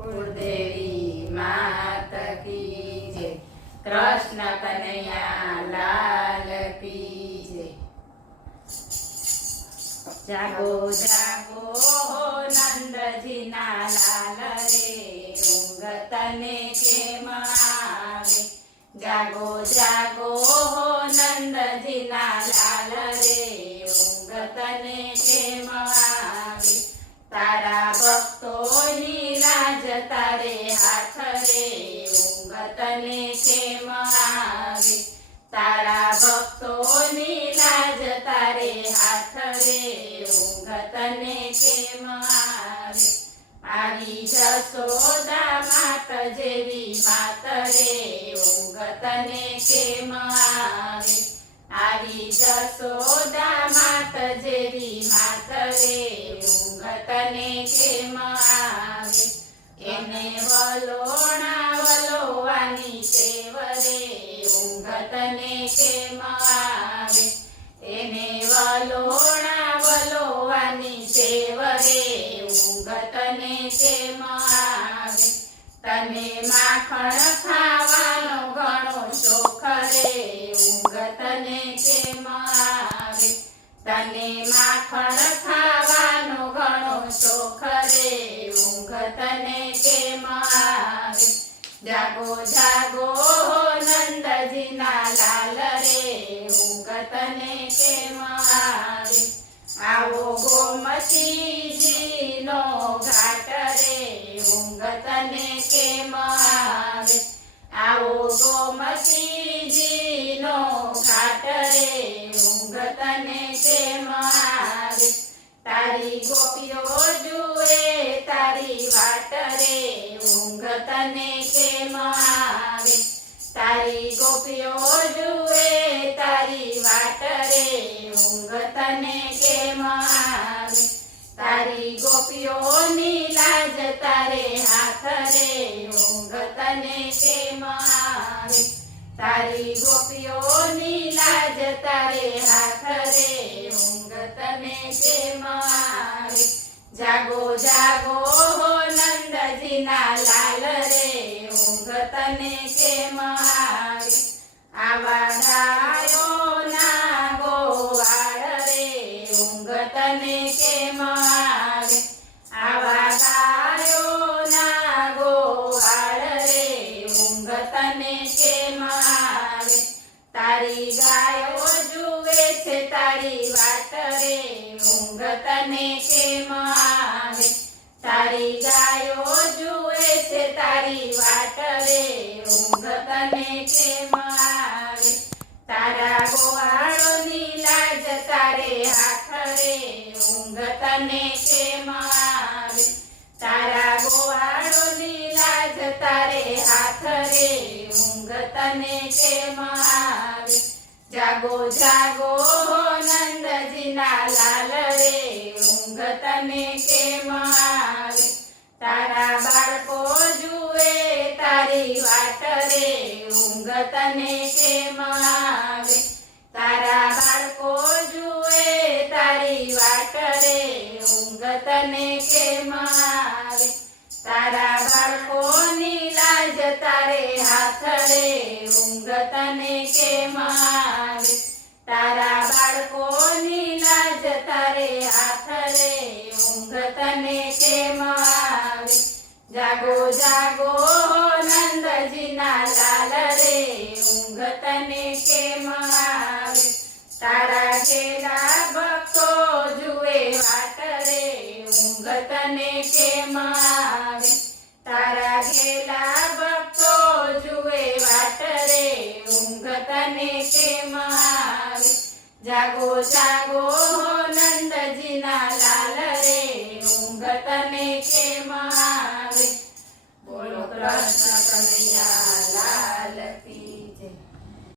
કુળદેવી માત કી જય. કૃષ્ણ કનૈયા લાલ કી જય. જાગો જાગો નંદજીના લાલ રે, ઊંઘ તને કેમ આવે. જાગો જાગો નંદજીના લાલ રે, ઊંઘ તને કેમ આવે. તારા ભક્તોની લાજ તારે હાથ રે, ઊંઘ તને કેમ આવે. તારા ભક્તોની લાજ તારે હાથ રે, ઊંઘ તને કેમ આવે. આવી જશોદા માત જેવી માત રે, ઊંઘ તને કેમ આવે. આવી જશોદા માત જેવી માત રે, ઊંઘ તને કેમ આવે. એને વલોણા વલોવાની ટેવ રે, ઊંઘ તને કેમ આવે. એને વલોણા વલોવાની ટેવ રે, ઊંઘ તને કેમ આવે. તને માખણ ખાવાનો ઘણો શોખ રે, ઊંઘ તને કેમ આવે. તને માખણ ખાવાનો ઘણો શોખ રે, ઊંઘ તને કેમ આવે. જાગો જાગો નંદજીના લાલ રે, ઊંઘ તને કેમ આવે. આવો ગોમતીજીનો ઘાટ રે, ઊંઘ તને કેમ આવે. આવો ગોમતીજીનો ઘાટ રે, ઊંઘ તને કેમ આવે. તારી ગોપીઓ જુએ તારી વાટ રે, ઊંઘ તને કેમ આવે. તારી ગોપીઓ જુએ તારી વાટ રે, ઊંઘ તને કેમ આવે. તારી ગોપીઓની લાજ તારે હાથ રે, ઊંઘ તને કેમ આવે. તારી ગોપીઓની લાજ તારે હાથ રે, ઊંઘ તને કેમ આવે. જાગો જાગો નંદજીના લાલ રે, ઊંઘ તને કેમ આવે. આવા ગાયોના ગોવાળ રે, ઊંઘ તને કેમ આવે. આવા ગાયોના ગોવાળ રે, ઊંઘ તને કેમ આવે. તારી ગાયો જુએ છે તારી વાટ રે, ઊંઘ તને કેમ આવે. તારી ગાયો જુએ છે તારી વાટ રે, ઊંઘ તને કેમ આવે. તારા ગોવાળોની લાજ તારે હાથ રે, ઊંઘ તને કેમ આવે. તારા ગોવાળોની લાજ તારે હાથ રે, ઊંઘ તને કેમ આવે. જાગો જાગો નંદજીના લાલ રે, ઊંઘ તને કેમ આવે. તારા બાળકો જુએ તારી વાટ રે, ઊંઘ તને કેમ આવે. તારા બાળકો જુએ તારી વાટ રે, ઊંઘ તને કેમ આવે. તારા બાળકોની લાજ તારે હાથ રે, ઊંઘ તને કેમ આવે. તારા બાળકોની લાજ તારે હાથ રે, ઊંઘ તને કેમ આવે. જાગો જાગો નંદજીના લાલ રે, ઊંઘ તને કેમ આવે. તારા ઘેલા ભક્તો જુએ વાટ રે, ઊંઘ તને કેમ આવે. તારા ઘેલા ભક્તો જુએ વાટ રે, ઊંઘ તને કેમ આવે. જાગો જાગો